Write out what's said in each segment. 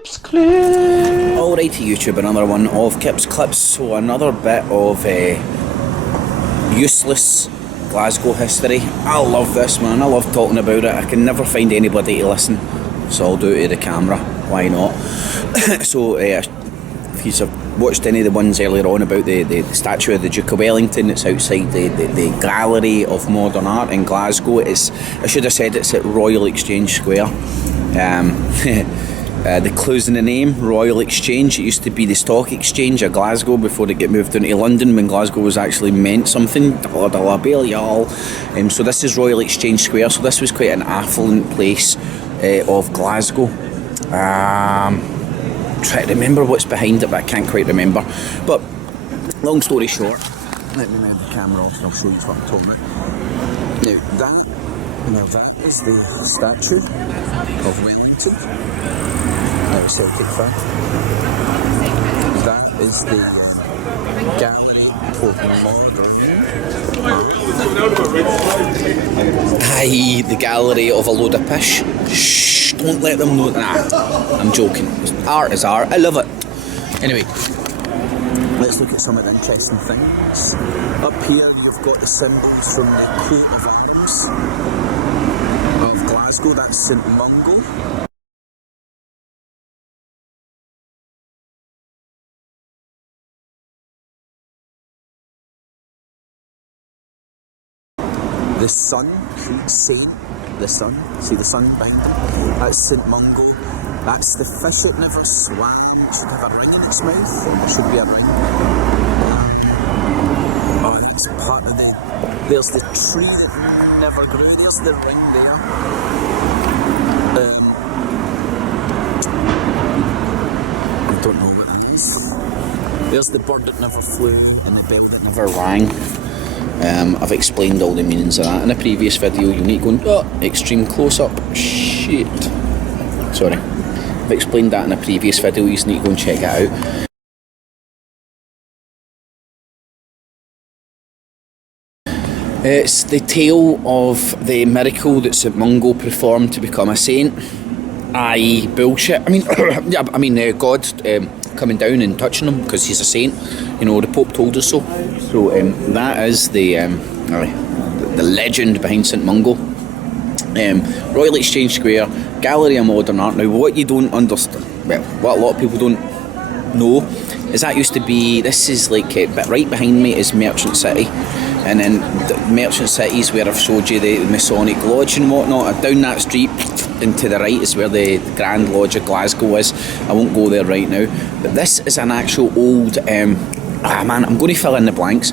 Kips Clip. Alrighty YouTube, another one of Kips Clips. So another bit of useless Glasgow history. I love this, man. I love talking about it. I can never find anybody to listen, so I'll do it to the camera. Why not? So if you've watched any of the ones earlier on about the statue of the Duke of Wellington that's outside the Gallery of Modern Art in Glasgow, I should have said it's at Royal Exchange Square. The clue's in the name, Royal Exchange. It used to be the Stock Exchange of Glasgow before it got moved into London, when Glasgow was actually meant something. So this is Royal Exchange Square. So this was quite an affluent place of Glasgow. Try to remember what's behind it, but I can't quite remember. But long story short, let me move the camera off and I'll show you what I'm talking about. Now that is the statue of Wellington. Now Celtic fan. That is the Gallery of Modern Art. Aye, the Gallery of a load of pish. Shh, don't let them know. Nah, I'm joking. Art is art. I love it. Anyway, let's look at some of the interesting things. Up here you've got the symbols from the coat of arms of Glasgow. That's St Mungo. The sun, Saint, the sun, see the sun behind them? That's St Mungo. That's the fish that never swam. It should have a ring in its mouth. There should be a ring. Oh, that's part of the... There's the tree that never grew. There's the ring there. I don't know what that is. There's the bird that never flew and the bell that never rang. I've explained all the meanings of that in a previous video. You need going, extreme close-up. Shit. Sorry. I've explained that in a previous video. You just need to go and check it out. It's the tale of the miracle that St Mungo performed to become a saint. Aye, bullshit. God coming down and touching him because he's a saint. You know, the Pope told us so. So that is the legend behind St Mungo. Royal Exchange Square, Gallery of Modern Art. Now, what you don't understand, well, what a lot of people don't know, is that used to be, this is like, but right behind me is Merchant City. And then the Merchant City is where I've showed you the Masonic Lodge and whatnot. Down that street and to the right is where the Grand Lodge of Glasgow is. I won't go there right now. But this is an actual old, I'm going to fill in the blanks.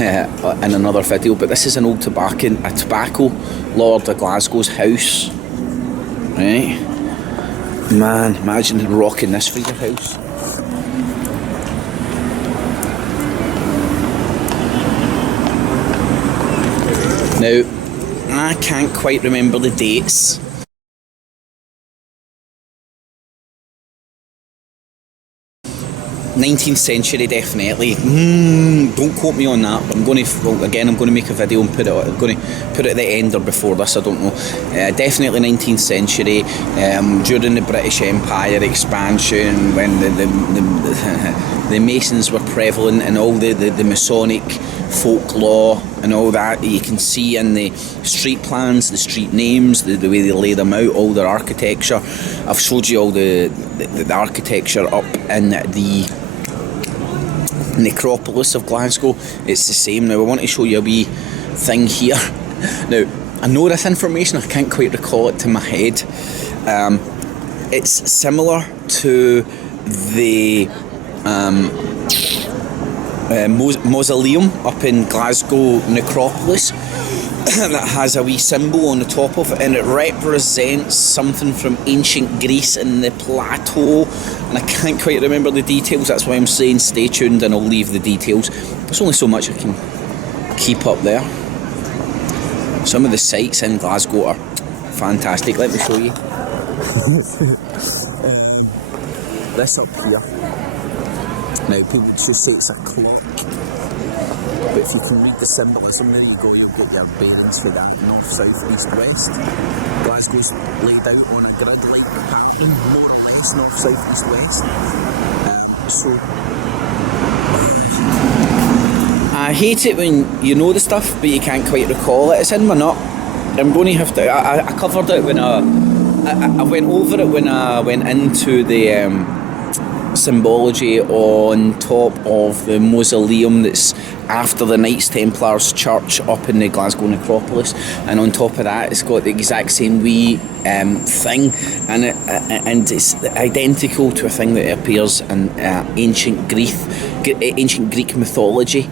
In another video, but this is an old tobacco lord of Glasgow's house. Right? Man, imagine rocking this for your house. Now, I can't quite remember the dates. 19th century, definitely. Don't quote me on that. But I'm going to make a video and put it at the end or before this. I don't know. Definitely 19th century. During the British Empire expansion, when the Masons were prevalent, and all the Masonic folklore and all that you can see in the street plans, the street names, the way they lay them out, all their architecture. I've showed you all the architecture up in the necropolis of Glasgow. It's the same. Now I want to show you a wee thing here. Now I know this information, I can't quite recall it to my head. It's similar to the mausoleum up in Glasgow necropolis that has a wee symbol on the top of it, and it represents something from ancient Greece in the plateau, and I can't quite remember the details. That's why I'm saying stay tuned and I'll leave the details. There's only so much I can keep up there. Some of the sites in Glasgow are fantastic. Let me show you. This up here. Now people just say it's a clock. but if you can read the symbolism, there you go, you'll get your bearings for that. North, south, east, west. Glasgow's laid out on a grid-like pattern, more or less north, south, east, west. So I hate it when you know the stuff but you can't quite recall it. It's in my nut. I'm going to have to. I covered it when I went over it when I went into the symbology on top of the mausoleum that's after the Knights Templars church up in the Glasgow necropolis, and on top of that it's got the exact same wee thing, and it's identical to a thing that appears in ancient Greek mythology,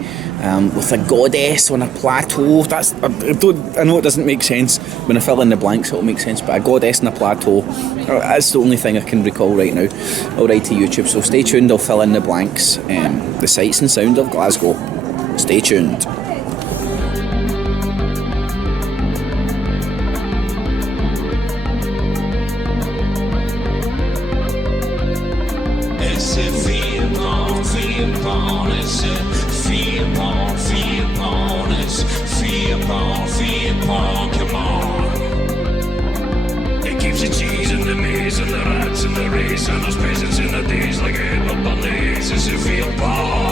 with a goddess on a plateau. I know it doesn't make sense. When I fill in the blanks it'll make sense, but a goddess on a plateau, that's the only thing I can recall right now. I'll write to YouTube, so stay tuned, I'll fill in the blanks. The sights and sound of Glasgow. Stay tuned. It's a F.E.A.R, it's a F.E.A.R, it's F.E.A.R, come on. It keeps the cheese and the maize and the rats and the race and those peasants in the days like a head up on the ace. It's a F.E.A.R.